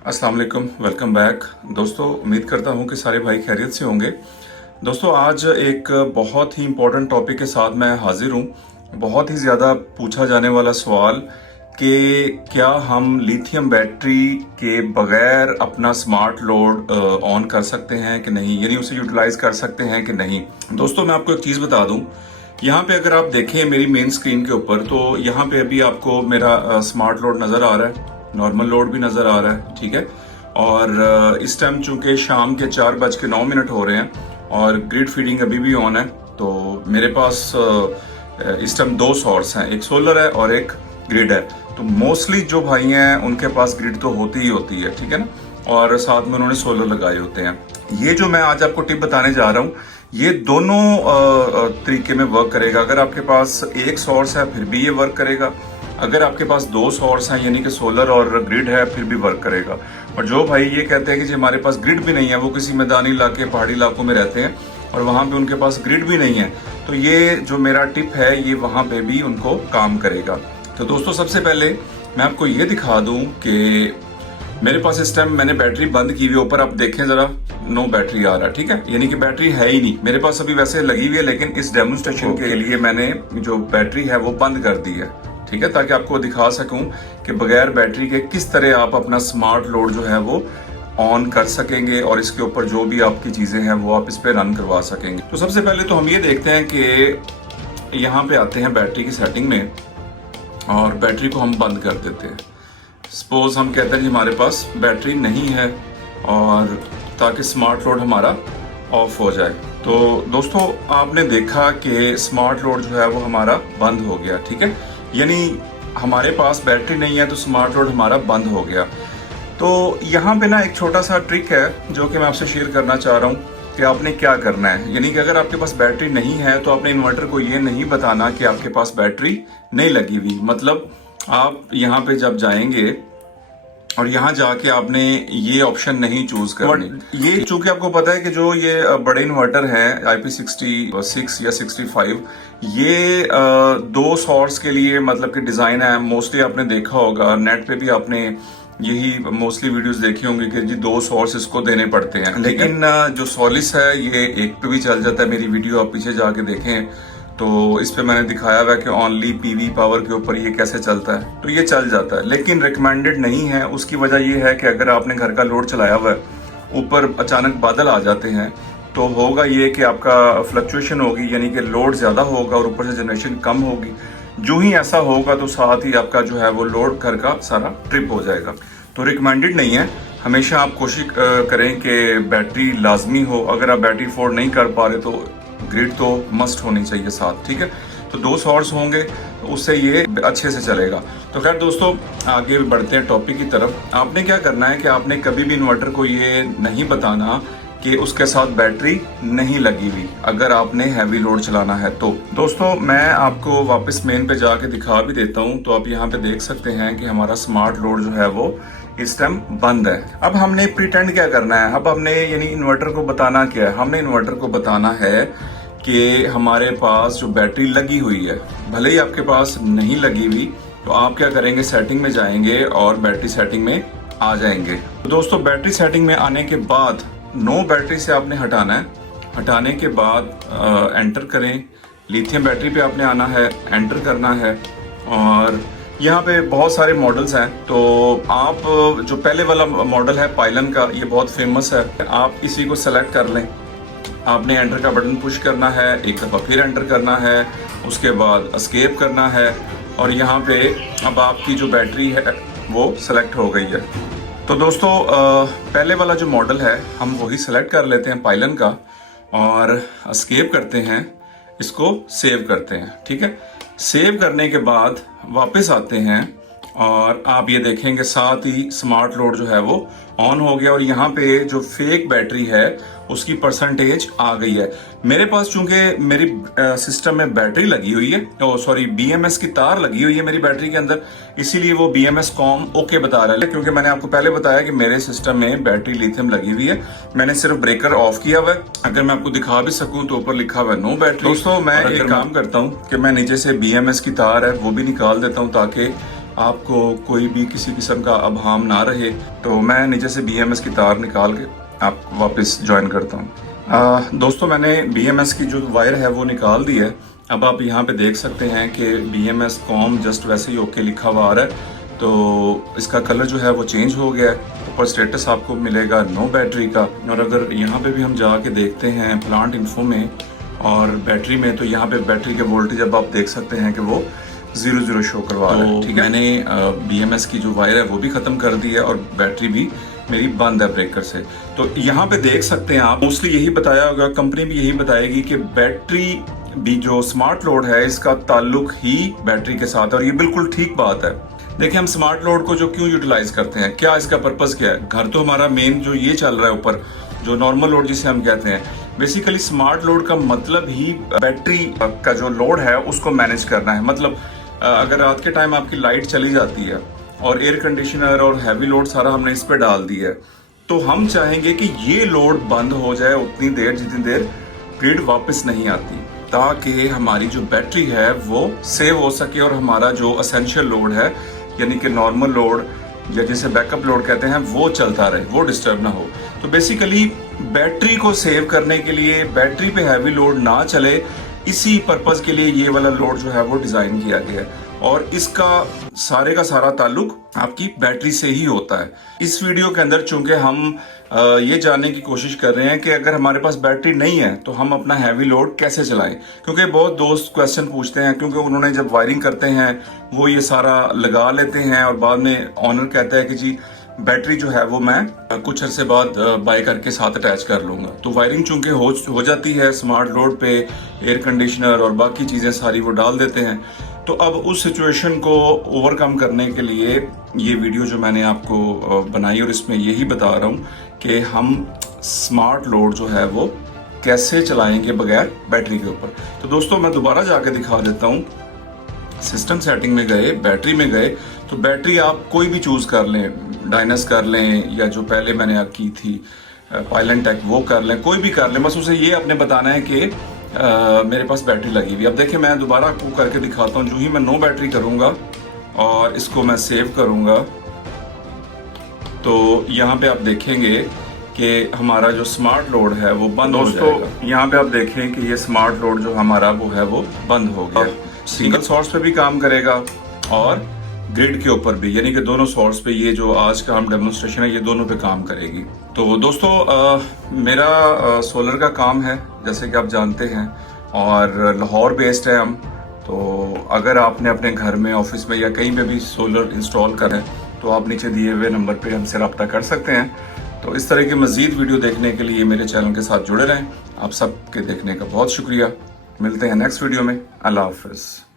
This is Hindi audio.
अस्सलाम वालेकुम, वेलकम बैक। दोस्तों, उम्मीद करता हूं कि सारे भाई खैरियत से होंगे। दोस्तों, आज एक बहुत ही इम्पोर्टेंट टॉपिक के साथ मैं हाजिर हूं। बहुत ही ज़्यादा पूछा जाने वाला सवाल कि क्या हम लिथियम बैटरी के बगैर अपना स्मार्ट लोड ऑन कर सकते हैं कि नहीं, यानी उसे यूटिलाइज कर सकते हैं कि नहीं। दोस्तों, मैं आपको एक चीज़ बता दूं। यहाँ पे अगर आप देखें मेरी मेन स्क्रीन के ऊपर, तो यहाँ पे अभी आपको मेरा स्मार्ट लोड नज़र आ रहा है, नॉर्मल लोड भी नजर आ रहा है, ठीक है। और इस टाइम चूंकि शाम के 4:09 हो रहे हैं और ग्रिड फीडिंग अभी भी ऑन है, तो मेरे पास इस टाइम दो सोर्स हैं, एक सोलर है और एक ग्रिड है। तो मोस्टली जो भाई हैं उनके पास ग्रिड तो होती ही होती है, ठीक है ना, और साथ में उन्होंने सोलर लगाए होते हैं। ये जो मैं आज आपको टिप बताने जा रहा हूँ, ये दोनों तरीके में वर्क करेगा। अगर आपके पास एक सोर्स है फिर भी ये वर्क करेगा, अगर आपके पास दो सोर्स हैं यानी कि सोलर और ग्रिड है फिर भी वर्क करेगा। और जो भाई ये कहते हैं कि जी हमारे पास ग्रिड भी नहीं है, वो किसी मैदानी इलाके पहाड़ी इलाकों में रहते हैं और वहां पे उनके पास ग्रिड भी नहीं है, तो ये जो मेरा टिप है ये वहां पे भी उनको काम करेगा। तो दोस्तों, सबसे पहले मैं आपको ये दिखा दूं कि मेरे पास इस टाइम मैंने बैटरी बंद की हुई है। ऊपर आप देखें जरा, नो बैटरी आ रहा है, ठीक है, यानी कि बैटरी है ही नहीं मेरे पास। अभी वैसे लगी हुई है, लेकिन इस डेमोन्स्ट्रेशन के लिए मैंने जो बैटरी है वो बंद कर दी है, ठीक है, ताकि आपको दिखा सकूं कि बगैर बैटरी के किस तरह आप अपना स्मार्ट लोड जो है वो ऑन कर सकेंगे और इसके ऊपर जो भी आपकी चीजें हैं वो आप इस पे रन करवा सकेंगे। तो सबसे पहले तो हम ये देखते हैं कि यहाँ पे आते हैं बैटरी की सेटिंग में और बैटरी को हम बंद कर देते हैं। सपोज हम कहते हैं कि हमारे पास बैटरी नहीं है, और ताकि स्मार्ट लोड हमारा ऑफ हो जाए। तो दोस्तों, आपने देखा कि स्मार्ट लोड जो है वो हमारा बंद हो गया, ठीक है, यानी हमारे पास बैटरी नहीं है तो स्मार्ट लोड हमारा बंद हो गया। तो यहाँ पे ना एक छोटा सा ट्रिक है जो कि मैं आपसे शेयर करना चाह रहा हूँ कि आपने क्या करना है। यानी कि अगर आपके पास बैटरी नहीं है तो आपने इन्वर्टर को ये नहीं बताना कि आपके पास बैटरी नहीं लगी हुई। मतलब आप यहाँ पे जब जाएंगे और यहाँ जाके आपने ये ऑप्शन नहीं चूज करनी। ये चूंकि आपको पता है कि जो ये बड़े इन्वर्टर हैं IP66 या 65, ये दो सोर्स के लिए मतलब कि डिजाइन है। मोस्टली आपने देखा होगा, नेट पे भी आपने यही मोस्टली वीडियोस देखी होंगी कि जी दो सोर्स इसको देने पड़ते हैं। लेकिन जो सोलिस है ये एक पे भी चल जाता है। मेरी वीडियो आप पीछे जाके देखें तो इस पे मैंने दिखाया हुआ है कि ओनली पीवी पावर के ऊपर ये कैसे चलता है, तो ये चल जाता है, लेकिन रिकमेंडेड नहीं है। उसकी वजह ये है कि अगर आपने घर का लोड चलाया हुआ है, ऊपर अचानक बादल आ जाते हैं, तो होगा ये कि आपका फ्लक्चुएशन होगी, यानी कि लोड ज्यादा होगा और ऊपर से जनरेशन कम होगी। जो ही ऐसा होगा तो साथ ही आपका जो है वो लोड घर का सारा ट्रिप हो जाएगा। तो रिकमेंडेड नहीं है। हमेशा आप कोशिश करें कि बैटरी लाजमी हो। अगर आप बैटरी अफोर्ड नहीं कर पा रहे तो ग्रिड तो मस्ट होनी चाहिए साथ, ठीक है। तो दो सोर्स होंगे तो उससे ये अच्छे से चलेगा। तो खैर दोस्तों, आगे बढ़ते हैं टॉपिक की तरफ। आपने क्या करना है कि आपने कभी भी इन्वर्टर को ये नहीं बताना कि उसके साथ बैटरी नहीं लगी हुई, अगर आपने हैवी लोड चलाना है तो। दोस्तों, मैं आपको वापस मेन पे जाके दिखा भी देता हूँ। तो आप यहाँ पे देख सकते हैं कि हमारा स्मार्ट लोड जो है वो इस टाइम बंद है। अब हमने प्रिटेंड क्या करना है, अब हमने यानी इन्वर्टर को बताना क्या है, हमने इन्वर्टर को बताना है कि हमारे पास जो बैटरी लगी हुई है। भले ही आपके पास नहीं लगी हुई तो आप क्या करेंगे, सेटिंग में जाएंगे और बैटरी सेटिंग में आ जाएंगे। तो दोस्तों, बैटरी सेटिंग में आने के बाद नो बैटरी से आपने हटाना है। हटाने के बाद एंटर करें, लिथियम बैटरी पे आपने आना है, एंटर करना है। और यहाँ पे बहुत सारे मॉडल्स हैं, तो आप जो पहले वाला मॉडल है पाइलन का, ये बहुत फेमस है, आप इसी को सेलेक्ट कर लें। आपने एंटर का बटन पुश करना है, एक दफ़ा फिर एंटर करना है, उसके बाद एस्केप करना है, और यहाँ पे अब आपकी जो बैटरी है वो सेलेक्ट हो गई है। तो दोस्तों, पहले वाला जो मॉडल है हम वही सेलेक्ट कर लेते हैं पाइलन का, और एस्केप करते हैं, इसको सेव करते हैं, ठीक है। सेव करने के बाद वापस आते हैं और आप ये देखेंगे साथ ही स्मार्ट लोड जो है वो ऑन हो गया, और यहाँ पे जो फेक बैटरी है उसकी परसेंटेज आ गई है। मेरे पास चूंकि मेरी सिस्टम में बैटरी लगी हुई है, सॉरी BMS की तार लगी हुई है मेरी बैटरी के अंदर, इसीलिए वो BMS कॉम ओके बता रहा है। क्योंकि मैंने आपको पहले बताया कि मेरे सिस्टम में बैटरी लिथियम लगी हुई है, मैंने सिर्फ ब्रेकर ऑफ किया हुआ है। अगर मैं आपको दिखा भी सकूं तो ऊपर लिखा हुआ है नो बैटरी। दोस्तों, मैं एक काम करता हूँ कि मैं नीचे से BMS की तार है वो भी निकाल देता हूँ, ताकि आपको कोई भी किसी किस्म का अभाम ना रहे। तो मैं नीचे से BMS की तार निकाल के आपको वापस ज्वाइन करता हूँ। दोस्तों मैंने BMS की जो वायर है वो निकाल दी है। अब आप यहाँ पे देख सकते हैं कि BMS कॉम जस्ट वैसे ही ओके लिखा हुआ आ रहा है। तो इसका कलर जो है वो चेंज हो गया है। ऊपर स्टेटस आपको मिलेगा नो बैटरी का। और अगर यहाँ पे भी हम जाके देखते हैं प्लांट इन्फो में और बैटरी में, तो यहाँ पे बैटरी के वोल्टेज अब आप देख सकते हैं कि वो 0 शो करवा रहा है। ठीक है, मैंने BMS की जो वायर है वो भी ख़त्म कर दी है और बैटरी भी मेरी बंद है ब्रेकर से। तो यहाँ पे देख सकते हैं आप, मोस्टली यही बताया होगा, कंपनी भी यही बताएगी कि बैटरी भी जो स्मार्ट लोड है इसका ताल्लुक ही बैटरी के साथ है। और ये बिल्कुल ठीक बात है। देखिए हम स्मार्ट लोड को जो क्यों यूटिलाइज करते हैं, क्या इसका पर्पस क्या है? घर तो हमारा मेन जो ये चल रहा है ऊपर, जो नॉर्मल लोड जिसे हम कहते हैं, बेसिकली स्मार्ट लोड का मतलब ही बैटरी का जो लोड है उसको मैनेज करना है। मतलब अगर रात के टाइम आपकी लाइट चली जाती है और एयर कंडीशनर और हैवी लोड सारा हमने इस पे डाल दिया है, तो हम चाहेंगे कि ये लोड बंद हो जाए उतनी देर जितनी देर ग्रिड वापस नहीं आती, ताकि हमारी जो बैटरी है वो सेव हो सके और हमारा जो असेंशियल लोड है यानी कि नॉर्मल लोड या जिसे बैकअप लोड कहते हैं वो चलता रहे, वो डिस्टर्ब ना हो। तो बेसिकली बैटरी को सेव करने के लिए, बैटरी पे हैवी लोड ना चले, इसी पर्पस के लिए ये वाला लोड जो है वो डिजाइन किया गया है। और इसका सारे का सारा ताल्लुक आपकी बैटरी से ही होता है। इस वीडियो के अंदर चूंकि हम ये जानने की कोशिश कर रहे हैं कि अगर हमारे पास बैटरी नहीं है तो हम अपना हैवी लोड कैसे चलाएं, क्योंकि बहुत दोस्त क्वेश्चन पूछते हैं, क्योंकि उन्होंने जब वायरिंग करते हैं वो ये सारा लगा लेते हैं और बाद में ऑनर कहता है कि जी बैटरी जो है वो मैं कुछ अरसे बाद बाय करके साथ अटैच कर लूंगा। तो वायरिंग चूंकि हो जाती है स्मार्ट लोड पे, एयर कंडीशनर और बाकी चीजें सारी वो डाल देते हैं। तो अब उस सिचुएशन को ओवरकम करने के लिए ये वीडियो जो मैंने आपको बनाई और इसमें यही बता रहा हूँ कि हम स्मार्ट लोड जो है वो कैसे चलाएंगे बगैर बैटरी के ऊपर। तो दोस्तों मैं दोबारा जाके दिखा देता हूँ। सिस्टम सेटिंग में गए, बैटरी में गए, तो बैटरी आप कोई भी चूज कर लें, डायनस कर लें या जो पहले मैंने की थी पाइलेंटेक वो कर लें, कोई भी कर लें। बस उसे ये आपने बताना है कि मेरे पास बैटरी लगी हुई। अब देखिए मैं दोबारा आपको करके दिखाता हूँ। जो ही मैं नो बैटरी करूंगा और इसको मैं सेव करूंगा, तो यहाँ पे आप देखेंगे कि हमारा जो स्मार्ट लोड है वो बंद हो जाएगा। यहाँ पे आप देखें कि ये स्मार्ट लोड जो हमारा वो है वो बंद हो गया। सिंगल सोर्स पे भी काम करेगा और ग्रिड के ऊपर भी, यानी कि दोनों सोर्स पे, ये जो आज का हम डेमोन्स्ट्रेशन है ये दोनों पे काम करेगी। तो दोस्तों मेरा सोलर का काम है जैसे कि आप जानते हैं, और लाहौर बेस्ड है हम। तो अगर आपने अपने घर में, ऑफिस में या कहीं पे भी सोलर इंस्टॉल करें तो आप नीचे दिए हुए नंबर पे हमसे रब्ता कर सकते हैं। तो इस तरह की मजीद वीडियो देखने के लिए मेरे चैनल के साथ जुड़े रहें। आप सबके देखने का बहुत शुक्रिया। मिलते हैं नेक्स्ट वीडियो में। अल्लाह हाफिज़।